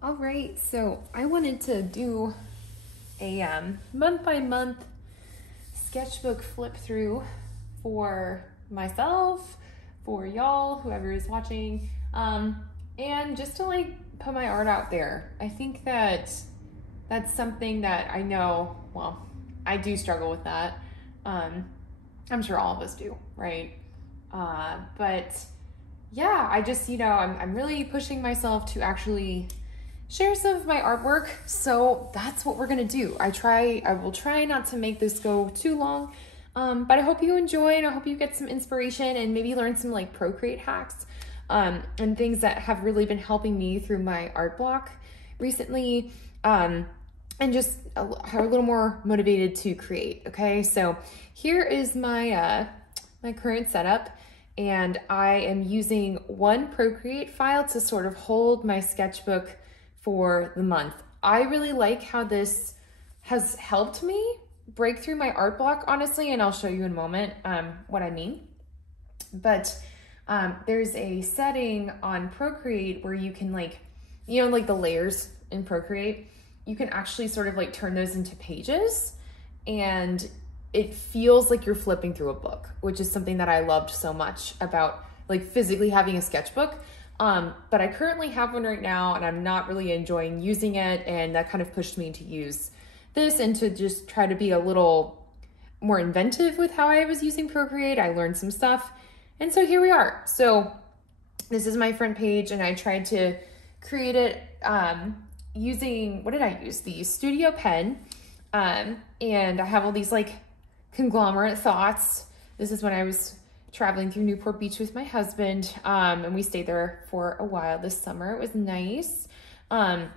All right, so I wanted to do a month by month sketchbook flip through for myself, for y'all, whoever is watching, and just to like put my art out there. I think that that's something that I know, well, I do struggle with that. I'm sure all of us do, right? But yeah, I just, I'm really pushing myself to actually share some of my artwork. So that's what we're gonna do. I will try not to make this go too long, but I hope you enjoy and I hope you get some inspiration and maybe learn some like Procreate hacks and things that have really been helping me through my art block recently, and just are a little more motivated to create. Okay, so here is my my current setup. And I am using one Procreate file to sort of hold my sketchbook for the month. I really like how this has helped me break through my art block, honestly, and I'll show you in a moment what I mean. But there's a setting on Procreate where you can like the layers in Procreate, you can actually sort of like turn those into pages, and it feels like you're flipping through a book, which is something that I loved so much about like physically having a sketchbook. But I currently have one right now and I'm not really enjoying using it. And that kind of pushed me to use this and to just try to be a little more inventive with how I was using Procreate. I learned some stuff. And so here we are. So this is my front page and I tried to create it using, what did I use? The Studio Pen. And I have all these like conglomerate thoughts. This is when I was traveling through Newport Beach with my husband, and we stayed there for a while this summer. It was nice. And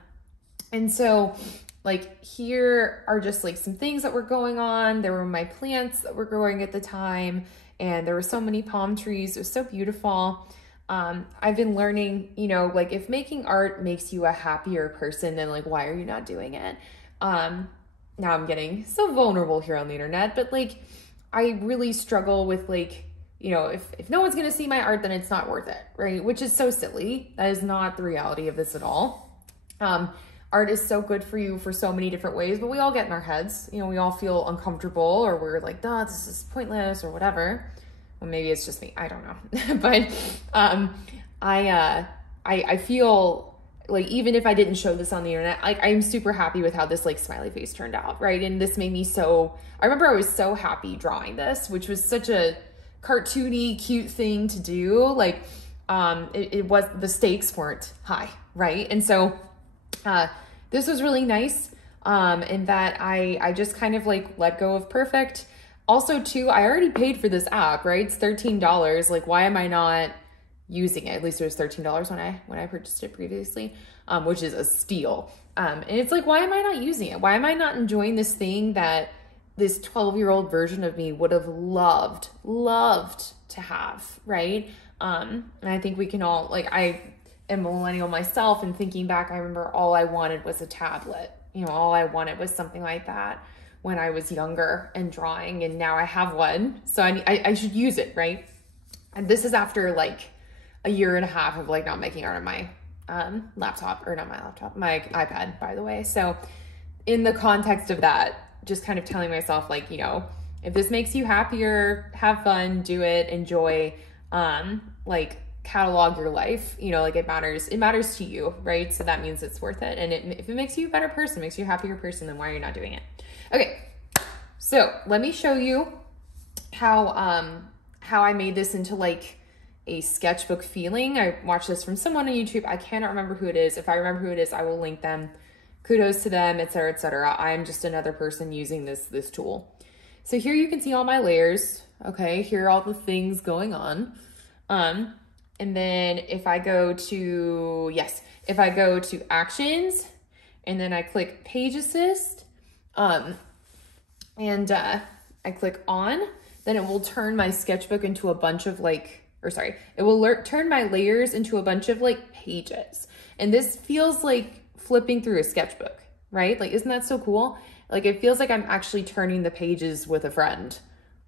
so like here are just like some things that were going on. There were my plants that were growing at the time, and there were so many palm trees. It was so beautiful. I've been learning, like if making art makes you a happier person, then like, why are you not doing it? Now I'm getting so vulnerable here on the internet, but like, I really struggle with like, if no one's going to see my art, then it's not worth it, right? Which is so silly. That is not the reality of this at all. Art is so good for you for so many different ways, but we all get in our heads, we all feel uncomfortable or we're like, duh, this is pointless or whatever. Well, maybe it's just me. I don't know. But, I feel like, even if I didn't show this on the internet, like I'm super happy with how this like smiley face turned out, right? And this made me I remember I was so happy drawing this, which was such a cartoony, cute thing to do. Like, it was, the stakes weren't high, right? And so, this was really nice, in that I just kind of like let go of perfect. Also too, I already paid for this app, right? It's $13. Like, why am I not using it? At least it was $13 when I purchased it previously, which is a steal. And it's like, why am I not using it? Why am I not enjoying this thing that this 12-year-old version of me would have loved to have, right? And I think we can all, like, I am a millennial myself, and thinking back, I remember all I wanted was a tablet. All I wanted was something like that when I was younger and drawing, and now I have one. So I should use it, right? And this is after like a year and a half of like not making art on my laptop, or not my laptop, my iPad, by the way. So in the context of that, just kind of telling myself like, if this makes you happier, have fun, do it, enjoy, like catalog your life, like it matters to you, right? So that means it's worth it. And if it makes you a better person, makes you a happier person, then why are you not doing it? Okay. So let me show you how I made this into like a sketchbook feeling. I watched this from someone on YouTube. I cannot remember who it is. If I remember who it is, I will link them. Kudos to them, etc., etc. I am just another person using this tool. So here you can see all my layers. Okay, here are all the things going on. And then if I go to actions, and then I click page assist, and I click on, then it will turn my sketchbook into a bunch of it will turn my layers into a bunch of like pages. And this feels like flipping through a sketchbook, right? Like, isn't that so cool? Like, it feels like I'm actually turning the pages with a friend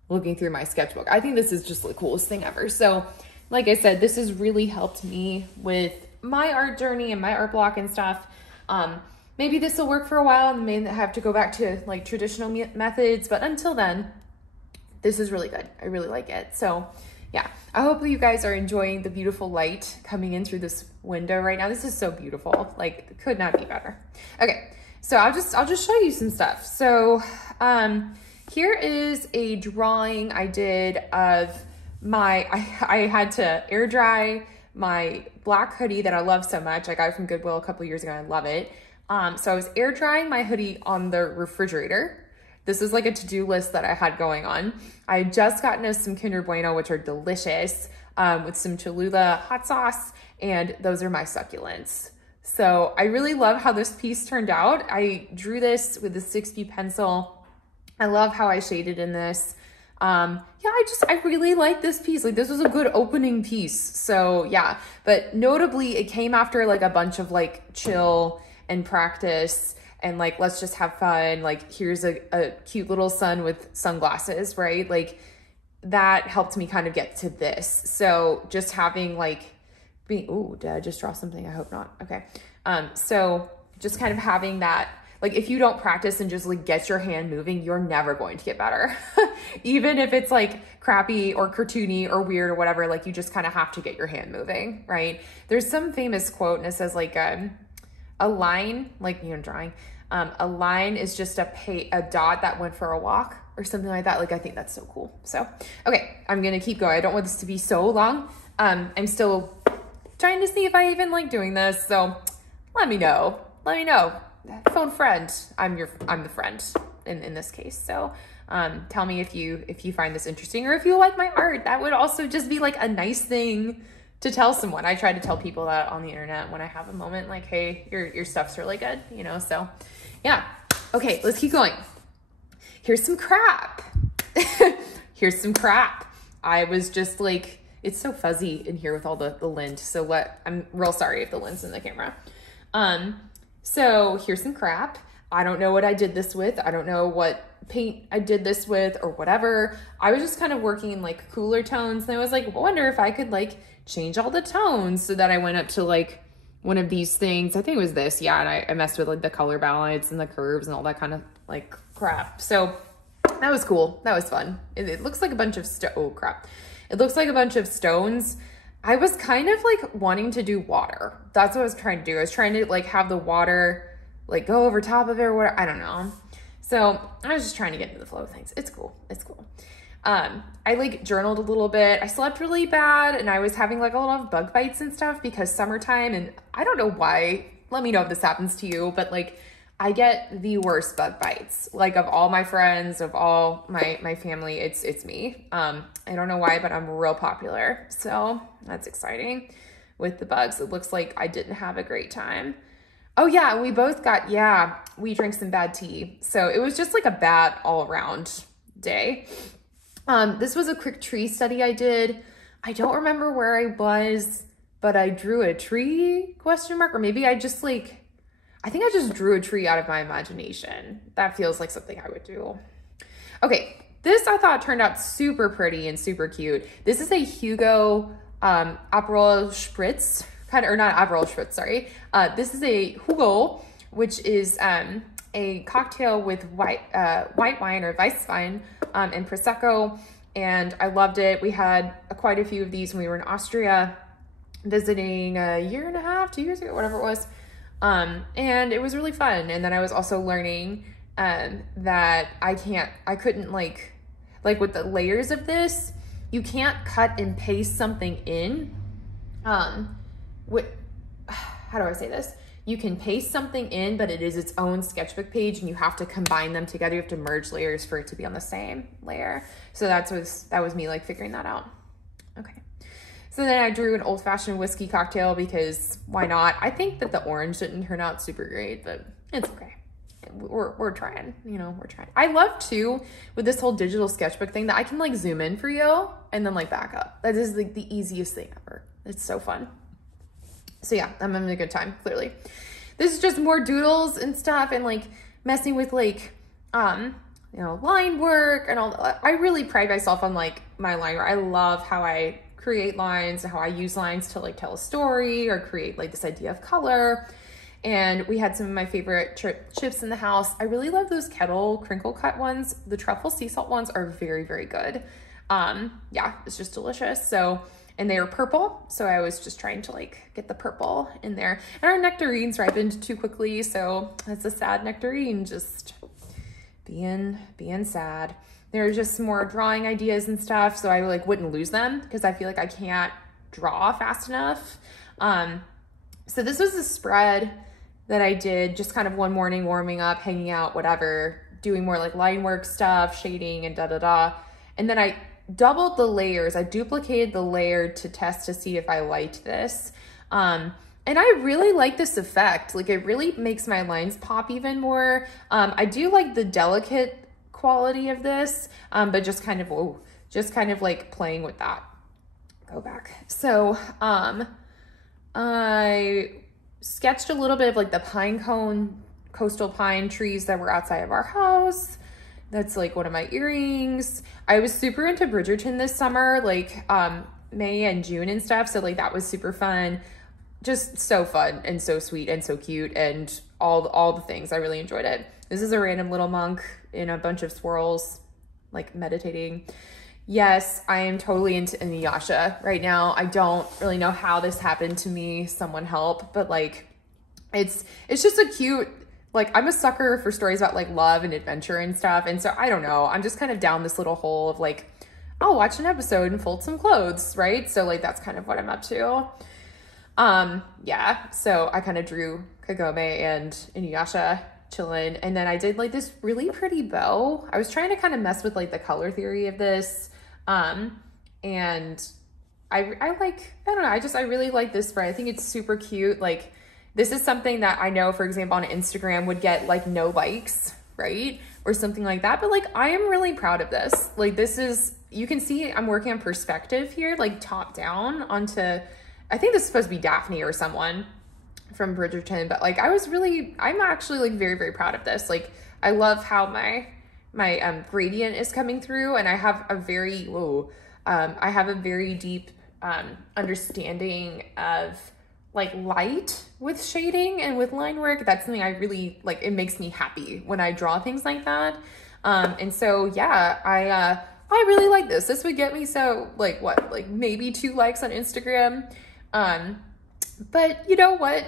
looking through my sketchbook. I think this is just the coolest thing ever. So like I said, this has really helped me with my art journey and my art block and stuff. Maybe this will work for a while and may have to go back to like traditional methods, but until then, this is really good. I really like it. So yeah, I hope you guys are enjoying the beautiful light coming in through this window right now. This is so beautiful. Like, could not be better. Okay, so I'll just show you some stuff. So here is a drawing I did of I had to air dry my black hoodie that I love so much. I got it from Goodwill a couple years ago. I love it. So I was air drying my hoodie on the refrigerator. This is like a to-do list that I had going on. I had just gotten us some Kinder Bueno, which are delicious, with some Cholula hot sauce, and those are my succulents. So I really love how this piece turned out. I drew this with a 6B pencil. I love how I shaded in this. Yeah, I really like this piece. Like, this was a good opening piece. So yeah, but notably it came after like a bunch of like chill and practice and like, let's just have fun. Like, here's a cute little sun with sunglasses, right? Like, that helped me kind of get to this. So just having like ooh, did I just draw something? I hope not. Okay. So just kind of having that, like, if you don't practice and just like get your hand moving, you're never going to get better. Even if it's like crappy or cartoony or weird or whatever, like, you just kind of have to get your hand moving, right? There's some famous quote and it says like, a line, like, you know, drawing, a line is just a dot that went for a walk or something like that. Like, I think that's so cool. So, okay, I'm going to keep going. I don't want this to be so long. I'm still trying to see if I even like doing this. So let me know. Phone friend. I'm the friend in this case. So, tell me if you find this interesting or if you like my art. That would also just be like a nice thing to tell someone. I try to tell people that on the internet when I have a moment, like, hey, your stuff's really good, you know? So yeah. Okay, let's keep going. Here's some crap. Here's some crap. I was just like, it's so fuzzy in here with all the lint. So I'm real sorry if the lint's in the camera. So here's some crap. I don't know what I did this with. I don't know what paint I did this with or whatever. I was just kind of working in like cooler tones. And I was like, I wonder if I could like change all the tones. So that I went up to like one of these things. I think it was this. Yeah. And I messed with like the color balance and the curves and all that kind of like crap. So that was cool. That was fun. It looks like a bunch of oh crap. It looks like a bunch of stones. I was kind of like wanting to do water. That's what I was trying to do. I was trying to like have the water like go over top of it or whatever. I don't know. So I was just trying to get into the flow of things. It's cool. It's cool. I like journaled a little bit. I slept really bad and I was having like a lot of bug bites and stuff because summertime, and I don't know why. Let me know if this happens to you, but like I get the worst bug bites. Like, of all my friends, of all my family, it's me. I don't know why, but I'm real popular. So that's exciting with the bugs. It looks like I didn't have a great time. Oh yeah, we both got, yeah, we drank some bad tea. So it was just like a bad all around day. This was a quick tree study I did. I don't remember where I was, but I drew a tree, ? Or maybe I just like, I think I just drew a tree out of my imagination. That feels like something I would do. Okay, this I thought turned out super pretty and super cute. This is a Hugo Aperol Spritz, or not Aperol Spritz, sorry. This is a Hugo, which is a cocktail with white wine or Weißwein and Prosecco, and I loved it. We had quite a few of these when we were in Austria visiting a year and a half, 2 years ago, whatever it was. And it was really fun. And then I was also learning, that I couldn't like with the layers of this, you can't cut and paste something in. How do I say this? You can paste something in, but it is its own sketchbook page and you have to combine them together. You have to merge layers for it to be on the same layer. So that was me like figuring that out. Okay. So then I drew an old-fashioned whiskey cocktail because why not? I think that the orange didn't turn out super great, but it's okay. We're trying, you know, we're trying. I love too, with this whole digital sketchbook thing, that I can like zoom in for you and then like back up. That is like the easiest thing ever. It's so fun. So yeah, I'm having a good time, clearly. This is just more doodles and stuff and like messing with like, you know, line work and all that. I really pride myself on like my line work. I love how I create lines and how I use lines to like tell a story or create like this idea of color. And we had some of my favorite chips in the house. I really love those kettle crinkle cut ones. The truffle sea salt ones are very, very good. Yeah, it's just delicious. So, and they are purple. So I was just trying to like get the purple in there. And our nectarines ripened too quickly. So it's a sad nectarine, just being sad. There are just more drawing ideas and stuff. So I like wouldn't lose them because I feel like I can't draw fast enough. So this was a spread that I did just kind of one morning, warming up, hanging out, whatever, doing more like line work stuff, shading and da-da-da. And then I doubled the layers. I duplicated the layer to test to see if I liked this. And I really like this effect. Like it really makes my lines pop even more. I do like the delicate quality of this, but just kind of like playing with that. Go back. So, I sketched a little bit of like the pine cone, coastal pine trees that were outside of our house. That's like one of my earrings. I was super into Bridgerton this summer, like May and June and stuff. So like that was super fun. Just so fun and so sweet and so cute and all the things. I really enjoyed it. This is a random little monk in a bunch of swirls, like meditating. Yes, I am totally into Inuyasha right now. I don't really know how this happened to me. Someone help. But like, it's just a cute, like I'm a sucker for stories about like love and adventure and stuff. And so I don't know, I'm just kind of down this little hole of like, I'll watch an episode and fold some clothes, right? So like, that's kind of what I'm up to. Yeah, so I kind of drew Kagome and Inuyasha chilling. And then I did like this really pretty bow. I was trying to kind of mess with like the color theory of this. And I like, I don't know, I really like this spread. I think it's super cute. Like this is something that I know, for example, on Instagram would get like no likes, right? Or something like that. But like, I am really proud of this. Like this is, you can see I'm working on perspective here, like top down onto, I think this is supposed to be Daphne or someone from Bridgerton, but like, I'm actually like very, very proud of this. Like, I love how my gradient is coming through, and I have a very, I have a very deep understanding of like light with shading and with line work. That's something I really like. It makes me happy when I draw things like that. And so, yeah, I really like this. This would get me so like what, like maybe 2 likes on Instagram. But you know what?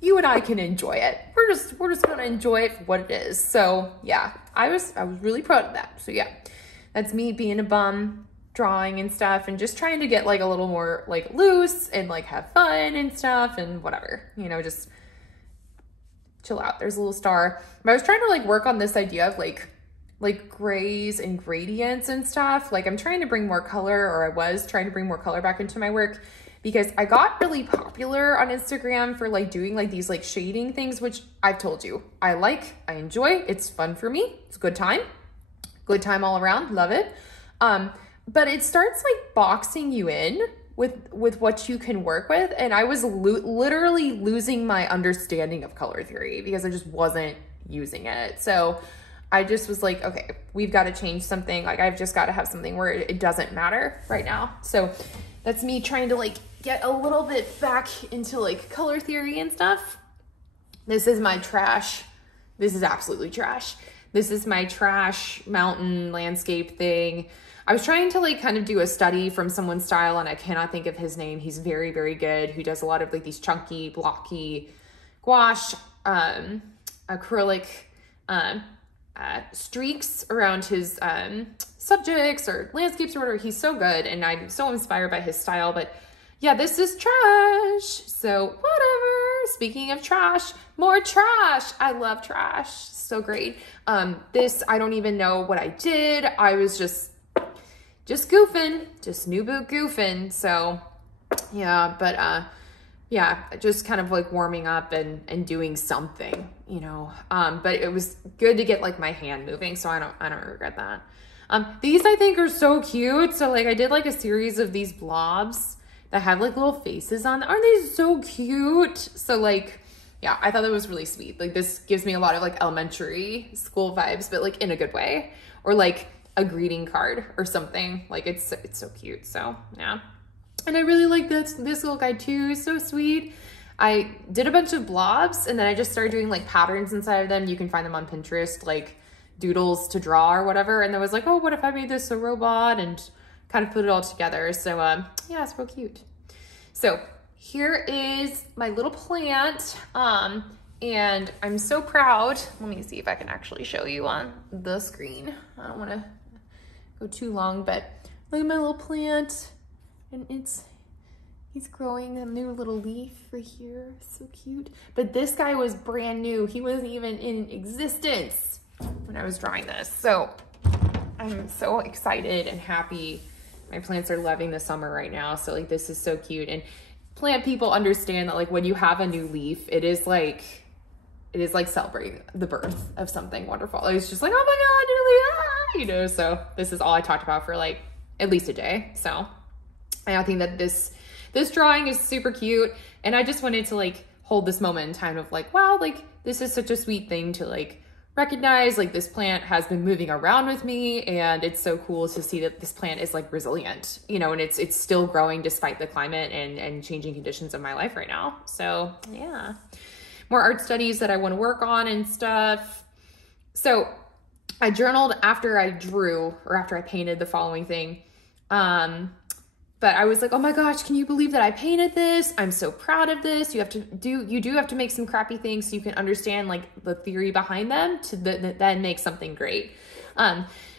You and I can enjoy it. We're just gonna enjoy it for what it is. So yeah, I was really proud of that. So yeah, that's me being a bum, drawing and stuff, and just trying to get like a little more like loose and like have fun and stuff and whatever, you know, just chill out. There's a little star. But I was trying to like work on this idea of like grays and gradients and stuff. Like I'm trying to bring more color, or I was trying to bring more color back into my work, because I got really popular on Instagram for like doing like these like shading things, which I've told you, I enjoy, it's fun for me. It's a good time all around. Love it. But it starts like boxing you in with what you can work with. And I was literally losing my understanding of color theory because I just wasn't using it. So I just was like, okay, we've got to change something. Like I've just got to have something where it doesn't matter right now. So that's me trying to like get a little bit back into like color theory and stuff. This is my trash. This is absolutely trash. This is my trash mountain landscape thing. I was trying to like kind of do a study from someone's style, and I cannot think of his name. He's very, very good, who does a lot of like these chunky, blocky gouache, acrylic, streaks around his subjects or landscapes or whatever. He's so good, and I'm so inspired by his style. But yeah, this is trash. So whatever. Speaking of trash, more trash. I love trash. So great. This, I don't even know what I did. I was just goofing, just new boot goofing. So yeah, but yeah, just kind of like warming up and doing something, you know. But it was good to get like my hand moving, so I don't regret that. These I think are so cute. So like I did like a series of these blobs that have like little faces on them. Aren't they so cute? So like, yeah, I thought that was really sweet. Like this gives me a lot of like elementary school vibes, but like in a good way, or like a greeting card or something. Like it's so cute. So yeah. And I really like this little guy too, so sweet. I did a bunch of blobs and then I just started doing like patterns inside of them. You can find them on Pinterest, like doodles to draw or whatever. And I was like, oh, what if I made this a robot, and kind of put it all together. So yeah, it's real cute. So here is my little plant. And I'm so proud. Let me see if I can actually show you on the screen. I don't want to go too long, but look at my little plant. And he's growing a new little leaf right here. So cute. But this guy was brand new. He wasn't even in existence when I was drawing this. So I'm so excited and happy. My plants are loving the summer right now. So like, this is so cute. And plant people understand that like when you have a new leaf, it is like celebrating the birth of something wonderful. It's just like, oh my God, new leaf, ah! You know, so this is all I talked about for like at least a day. So I think that this drawing is super cute. And I just wanted to like hold this moment in time of like, wow, like this is such a sweet thing to like recognize. Like this plant has been moving around with me, and it's so cool to see that this plant is like resilient, you know, and it's still growing despite the climate and changing conditions of my life right now. So yeah, more art studies that I want to work on and stuff. So I journaled after I drew, or after I painted the following thing. But I was like, oh my gosh, can you believe that I painted this? I'm so proud of this. You do have to make some crappy things so you can understand like the theory behind them to then make something great.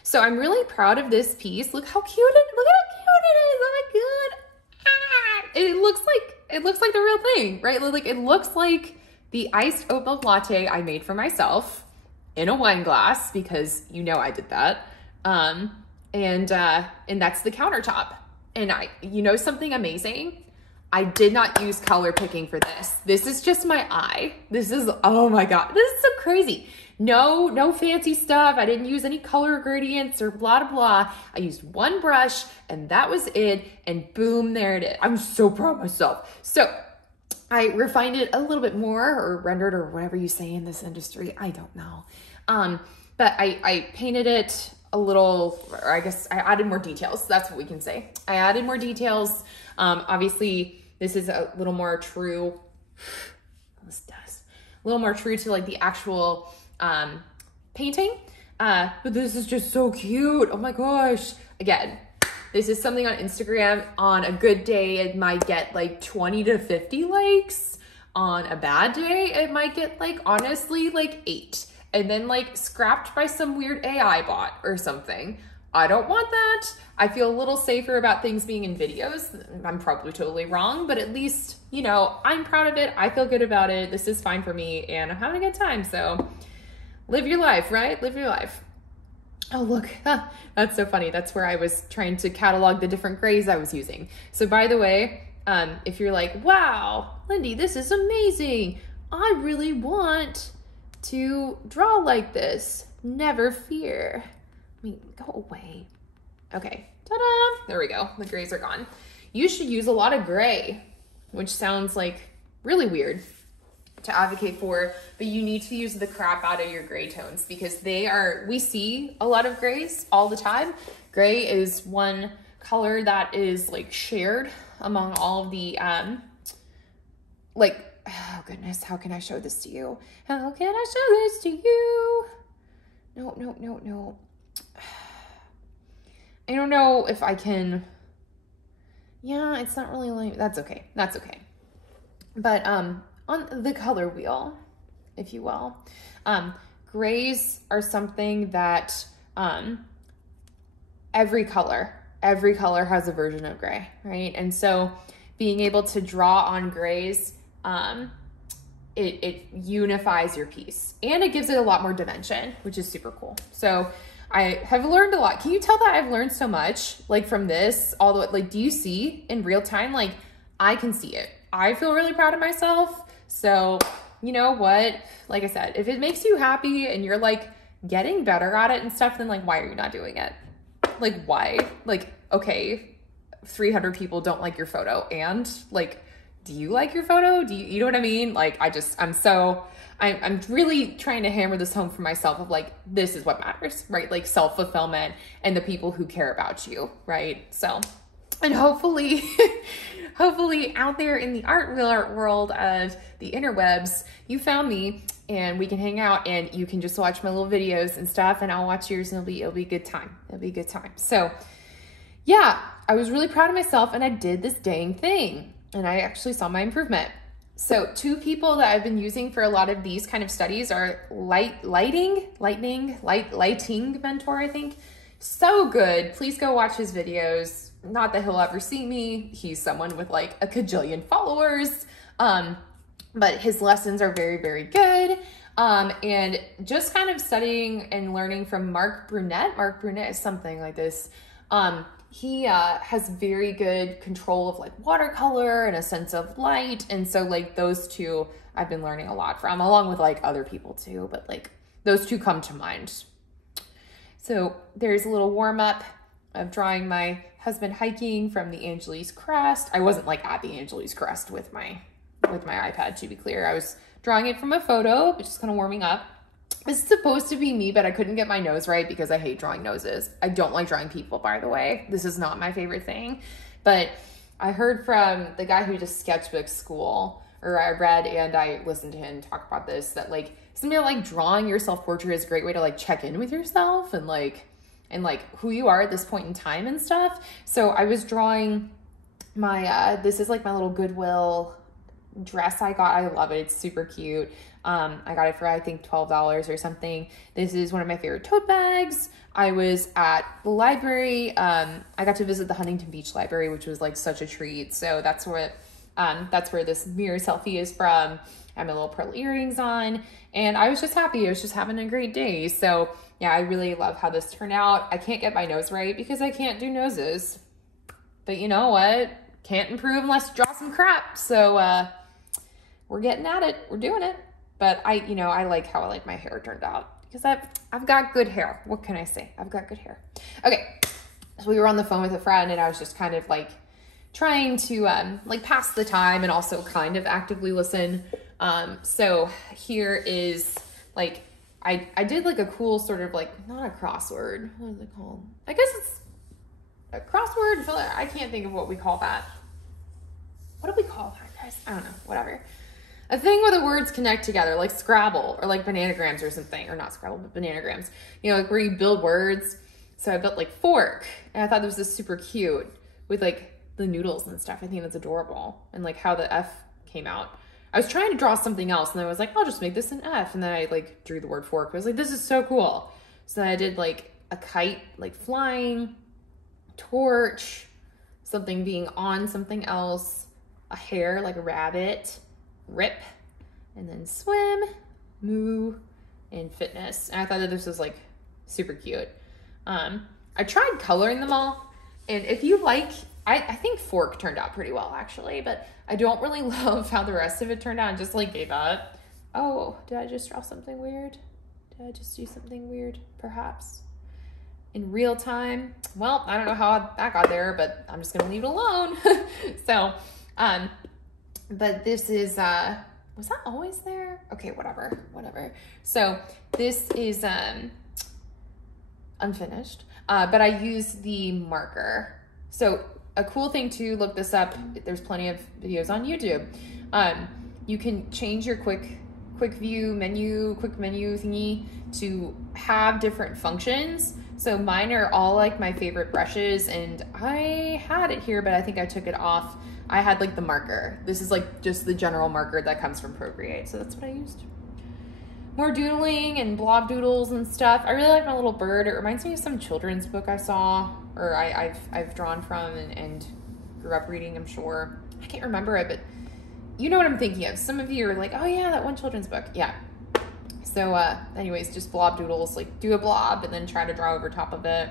So I'm really proud of this piece. Look how cute it is. Oh my God. Ah, it looks like the real thing, right? Like it looks like the iced oat milk latte I made for myself in a wine glass, because you know I did that. And that's the countertop. And you know something amazing? I did not use color picking for this. This is just my eye. This is, oh my God, this is so crazy. No fancy stuff. I didn't use any color gradients or blah, blah, blah. I used one brush and that was it. And boom, there it is. I'm so proud of myself. So I refined it a little bit more, or rendered, or whatever you say in this industry. I don't know. But I painted it a little, or I guess I added more details. That's what we can say. I added more details. Obviously this is a little more true. This does a little more true to like the actual painting. But this is just so cute. Oh my gosh. Again, this is something on Instagram. On a good day, it might get like 20 to 50 likes. On a bad day, it might get like, honestly, like 8. And then like scrapped by some weird AI bot or something. I don't want that. I feel a little safer about things being in videos. I'm probably totally wrong, but at least, you know, I'm proud of it. I feel good about it. This is fine for me and I'm having a good time. So live your life, right? Live your life. Oh, look, that's so funny. That's where I was trying to catalog the different grays I was using. So by the way, if you're like, wow, Lindy, this is amazing. I really want to draw like this. Never fear. I mean, go away. Okay, ta-da! There we go. The grays are gone. You should use a lot of gray, which sounds like really weird to advocate for, but you need to use the crap out of your gray tones, because we see a lot of grays all the time. Gray is one color that is like shared among all of the, oh goodness, how can I show this to you? How can I show this to you? No. I don't know if I can. Yeah, it's not really like, that's okay. But on the color wheel, if you will, grays are something that every color has a version of gray, right? And so being able to draw on grays, it unifies your piece and it gives it a lot more dimension, which is super cool. So I have learned a lot. Can you tell that I've learned so much, like from this all the way, like, do you see in real time? Like I can see it. I feel really proud of myself. So you know what, like I said, if it makes you happy and you're like getting better at it and stuff, then like, why are you not doing it? Like, why? Like, okay, 300 people don't like your photo, and like, do you like your photo? You know what I mean? Like, I'm really trying to hammer this home for myself of like, this is what matters, right? Like self-fulfillment and the people who care about you, right? So And hopefully, hopefully out there in the art world of the interwebs, you found me and we can hang out and you can just watch my little videos and stuff and I'll watch yours and it'll be a good time. It'll be a good time. So yeah, I was really proud of myself and I did this dang thing and I actually saw my improvement. So 2 people that I've been using for a lot of these kind of studies are Lighting Mentor, I think. So good. Please go watch his videos. Not that he'll ever see me. He's someone with like a cajillion followers. But his lessons are very, very good. And just kind of studying and learning from Mark Brunette. Mark Brunette is something like this. He has very good control of like watercolor and a sense of light. And so like those 2 I've been learning a lot from, along with like other people too, but like those 2 come to mind. So there's a little warm up of drawing my husband hiking from the Angeles Crest. I wasn't like at the Angeles Crest with my iPad, to be clear. I was drawing it from a photo, but just kind of warming up. This is supposed to be me, but I couldn't get my nose right because I hate drawing noses. I don't like drawing people, by the way. This is not my favorite thing. But I heard from the guy who does Sketchbook School, or I read and I listened to him talk about this, that like something like drawing your self-portrait is a great way to like check in with yourself and like who you are at this point in time and stuff. So I was drawing my, this is like my little Goodwill dress I got. I love it. It's super cute. I got it for, I think, $12 or something. This is one of my favorite tote bags. I was at the library. I got to visit the Huntington Beach Library, which was like such a treat. So that's where this mirror selfie is from. I have my little pearl earrings on and I was just happy. I was just having a great day. So yeah, I really love how this turned out. I can't get my nose right because I can't do noses, but you know what? Can't improve unless you draw some crap. So, we're getting at it. We're doing it. But I like how my hair turned out because I've got good hair. What can I say? I've got good hair. Okay. So we were on the phone with a friend and I was just kind of like trying to like pass the time and also kind of actively listen. So here is like, I did like a cool sort of like, not a crossword. What is it called? I guess it's a crossword. I can't think of what we call that. What do we call that, guys? I don't know, whatever. A thing where the words connect together, like Scrabble or like bananagrams or something, or not Scrabble, but bananagrams, you know, like where you build words. So I built like fork and I thought this was super cute with like the noodles and stuff. I think that's adorable. And like how the F came out. I was trying to draw something else and I was like, I'll just make this an F. And then I like drew the word fork. I was like, this is so cool. So then I did like a kite, like flying, torch, something being on something else, a hare, like a rabbit, rip, and then swim, moo, and fitness. And I thought that this was like super cute. I tried coloring them all. And if you like, I think fork turned out pretty well actually, but I don't really love how the rest of it turned out. I just like gave up. Oh, did I just draw something weird? Did I just do something weird? Perhaps. In real time? Well, I don't know how that got there, but I'm just gonna leave it alone. So, but this is, was that always there? Okay, whatever. So this is unfinished, but I use the marker. So a cool thing to look this up, there's plenty of videos on YouTube. You can change your quick menu thingy to have different functions. So mine are all like my favorite brushes and I had it here, but I think I took it off. I had like the marker. This is like just the general marker that comes from Procreate. So that's what I used. More doodling and blob doodles and stuff. I really like my little bird. It reminds me of some children's book I saw or I've drawn from and grew up reading, I'm sure. I can't remember it, but you know what I'm thinking of. Some of you are like, oh yeah, that one children's book. Yeah. So anyways, just blob doodles, like do a blob and then try to draw over top of it.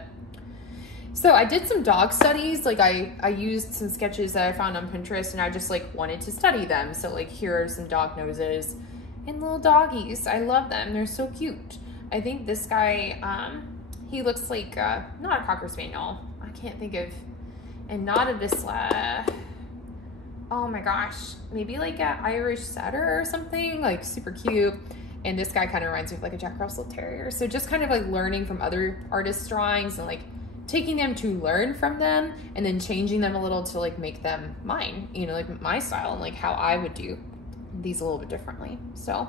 So I did some dog studies. Like I used some sketches that I found on Pinterest and I just like wanted to study them. So like here are some dog noses and little doggies. I love them. They're so cute. I think this guy, he looks like, not a Cocker Spaniel. I can't think of, and not a Vizsla. Oh my gosh, maybe like an Irish setter or something, like super cute. And this guy kind of reminds me of like a Jack Russell Terrier. So just kind of like learning from other artists' drawings and like taking them to learn from them and then changing them a little to like make them mine, you know, like my style and like how I would do these a little bit differently. So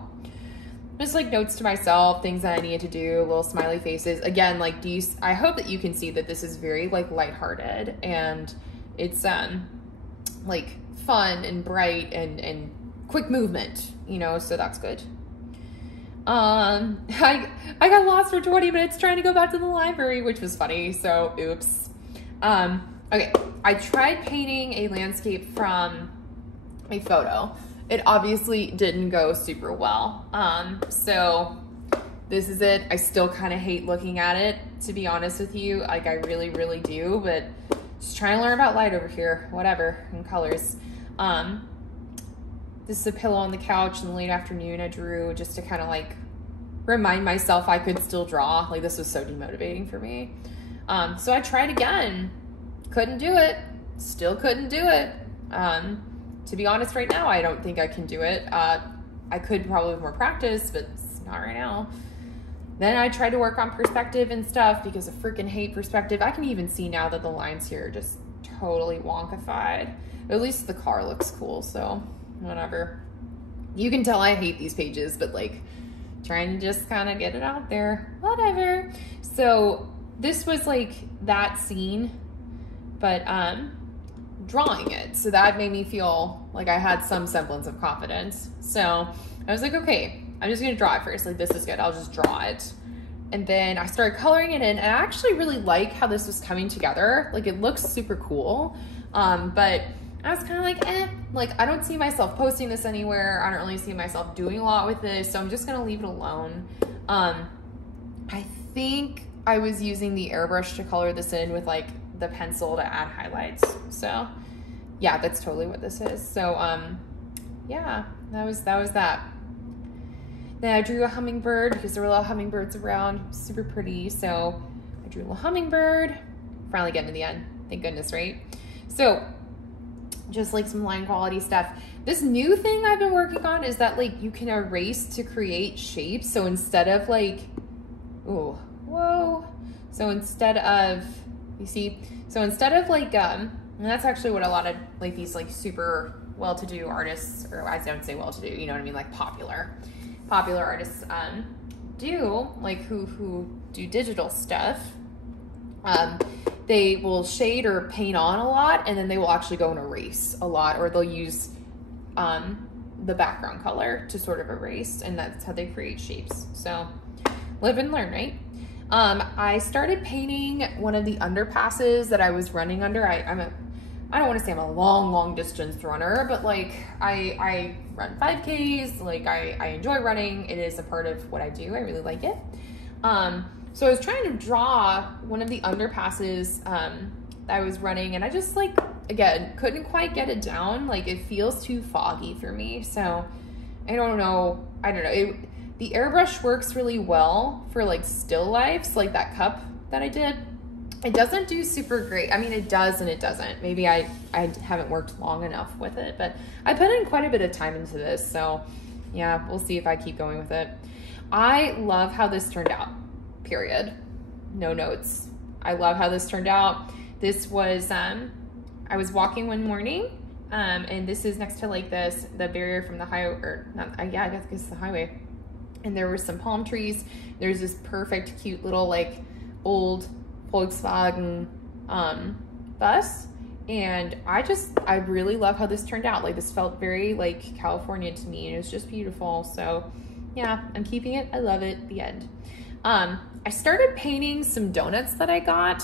just like notes to myself, things that I needed to do, little smiley faces. Again, like I hope that you can see that this is very like lighthearted and it's like fun and bright and quick movement, you know, so that's good. I got lost for 20 minutes trying to go back to the library, which was funny, so oops. Okay, I tried painting a landscape from a photo. It obviously didn't go super well. So this is it. I still kind of hate looking at it, to be honest with you. Like I really, really do, but just trying to learn about light over here, whatever, and colors. This is a pillow on the couch in the late afternoon I drew just to kind of like remind myself I could still draw. Like this was so demotivating for me. So I tried again, couldn't do it, still couldn't do it. To be honest, right now, I don't think I can do it. I could probably with more practice, but it's not right now. Then I tried to work on perspective and stuff because I freaking hate perspective. I can even see now that the lines here are just totally wonkified. At least the car looks cool, so whatever. You can tell I hate these pages, but like trying to just kind of get it out there, whatever. So this was like that scene, but drawing it. So that made me feel like I had some semblance of confidence. So I was like, okay, I'm just gonna draw it first. Like this is good, I'll just draw it. And then I started coloring it in, and I actually really like how this was coming together. Like it looks super cool, but I was kind of like, like I don't see myself posting this anywhere. I don't really see myself doing a lot with this, so I'm just gonna leave it alone. I think I was using the airbrush to color this in with like the pencil to add highlights. So yeah, that's totally what this is. So yeah, that was that. Then I drew a hummingbird because there were a lot of hummingbirds around, super pretty. So I drew a little hummingbird, finally getting to the end, thank goodness, right? So just like some line quality stuff. This new thing I've been working on is that like you can erase to create shapes. So instead of like, ooh, whoa. So instead of, you see, so instead of like, and that's actually what a lot of like these like super well-to-do artists, or I don't say well-to-do, you know what I mean, like popular artists do, like who do digital stuff. They will shade or paint on a lot, and then they will actually go and erase a lot, or they'll use the background color to sort of erase, and that's how they create shapes. So live and learn, right? I started painting one of the underpasses that I was running under. I don't want to say I'm a long distance runner, but like I run 5Ks, like I enjoy running. It is a part of what I do. I really like it. So I was trying to draw one of the underpasses that I was running, and I just like, again, couldn't quite get it down. Like it feels too foggy for me. So I don't know. The airbrush works really well for like still lifes, like that cup that I did. It doesn't do super great. I mean, it does and it doesn't. Maybe I haven't worked long enough with it, but I put in quite a bit of time into this. So yeah, we'll see if I keep going with it. I love how this turned out, period. No notes. I love how this turned out. This was, I was walking one morning, and this is next to like the barrier from the highway, or not, yeah, I guess it's the highway. And there were some palm trees. There's this perfect, cute little like old Volkswagen bus, and I really love how this turned out. Like this felt very like California to me, and it was just beautiful. So yeah, I'm keeping it. I love it. The end. I started painting some donuts that I got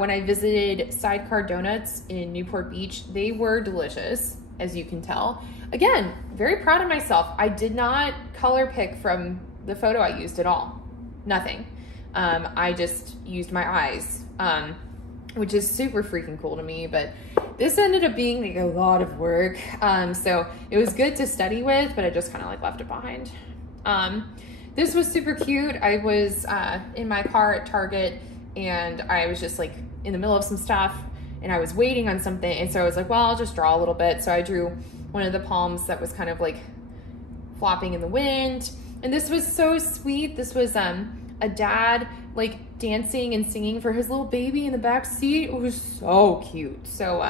when I visited Sidecar Donuts in Newport Beach. They were delicious, as you can tell. Again, very proud of myself. I did not color pick from the photo I used at all. Nothing. I just used my eyes, which is super freaking cool to me, but this ended up being like a lot of work. So it was good to study with, but I just kind of like left it behind. This was super cute. I was in my car at Target, and I was just like in the middle of some stuff, and I was waiting on something. And so I was like, well, I'll just draw a little bit. So I drew one of the palms that was kind of like flopping in the wind. And this was so sweet. This was a dad like dancing and singing for his little baby in the back seat. It was so cute. So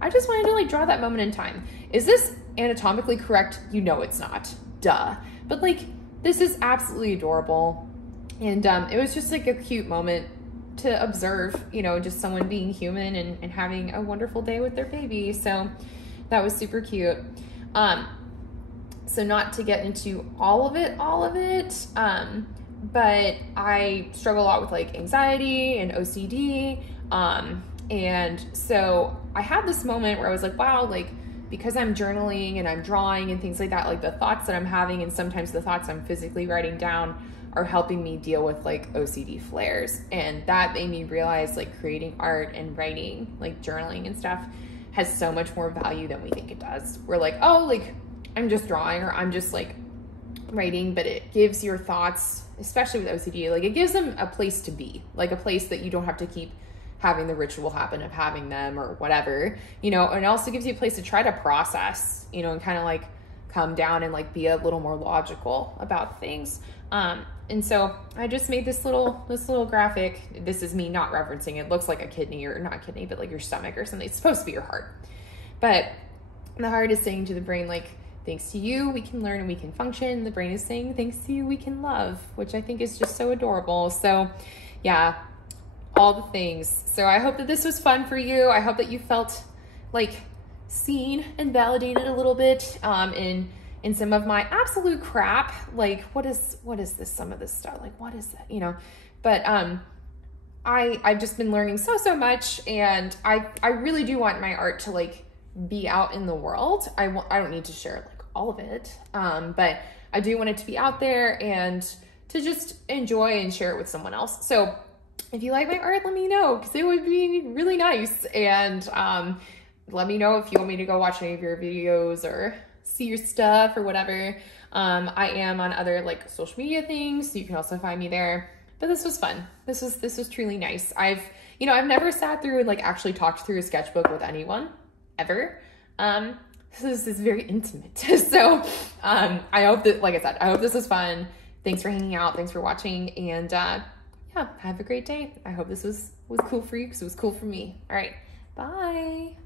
I just wanted to like draw that moment in time. Is this anatomically correct? You know it's not, duh. But like, this is absolutely adorable. And it was just like a cute moment to observe, you know, just someone being human and having a wonderful day with their baby. So that was super cute. So not to get into all of it, but I struggle a lot with like anxiety and OCD. And so I had this moment where I was like, wow, like, because I'm journaling and I'm drawing and things like that, like the thoughts that I'm having and sometimes the thoughts I'm physically writing down are helping me deal with like OCD flares. And that made me realize like creating art and writing, like journaling and stuff has so much more value than we think it does. We're like, oh, like I'm just drawing or I'm just like writing, but it gives your thoughts, especially with OCD, like it gives them a place to be, like a place that you don't have to keep having the ritual happen of having them or whatever, you know, and it also gives you a place to try to process, you know, and kind of like come down and like be a little more logical about things. And so I just made this little graphic. This is me not referencing, it looks like a kidney, or not kidney, but like your stomach or something. It's supposed to be your heart. But the heart is saying to the brain, like, thanks to you, we can learn and we can function. The brain is saying, thanks to you, we can love, which I think is just so adorable. So yeah, all the things. So I hope that this was fun for you. I hope that you felt like seen and validated a little bit in some of my absolute crap. Like, what is this, some of this stuff? Like, what is that, you know? But I've just been learning so much, and I really do want my art to like be out in the world. I don't need to share like all of it, but I do want it to be out there and to just enjoy and share it with someone else. So if you like my art, let me know, because it would be really nice. And let me know if you want me to go watch any of your videos or see your stuff or whatever. I am on other like social media things, so you can also find me there. But this was fun. This was truly nice. I've never sat through and like actually talked through a sketchbook with anyone ever. This is very intimate. So I hope that, like I said, I hope this was fun. Thanks for hanging out. Thanks for watching. And yeah, have a great day. I hope this was cool for you, because it was cool for me. All right, bye.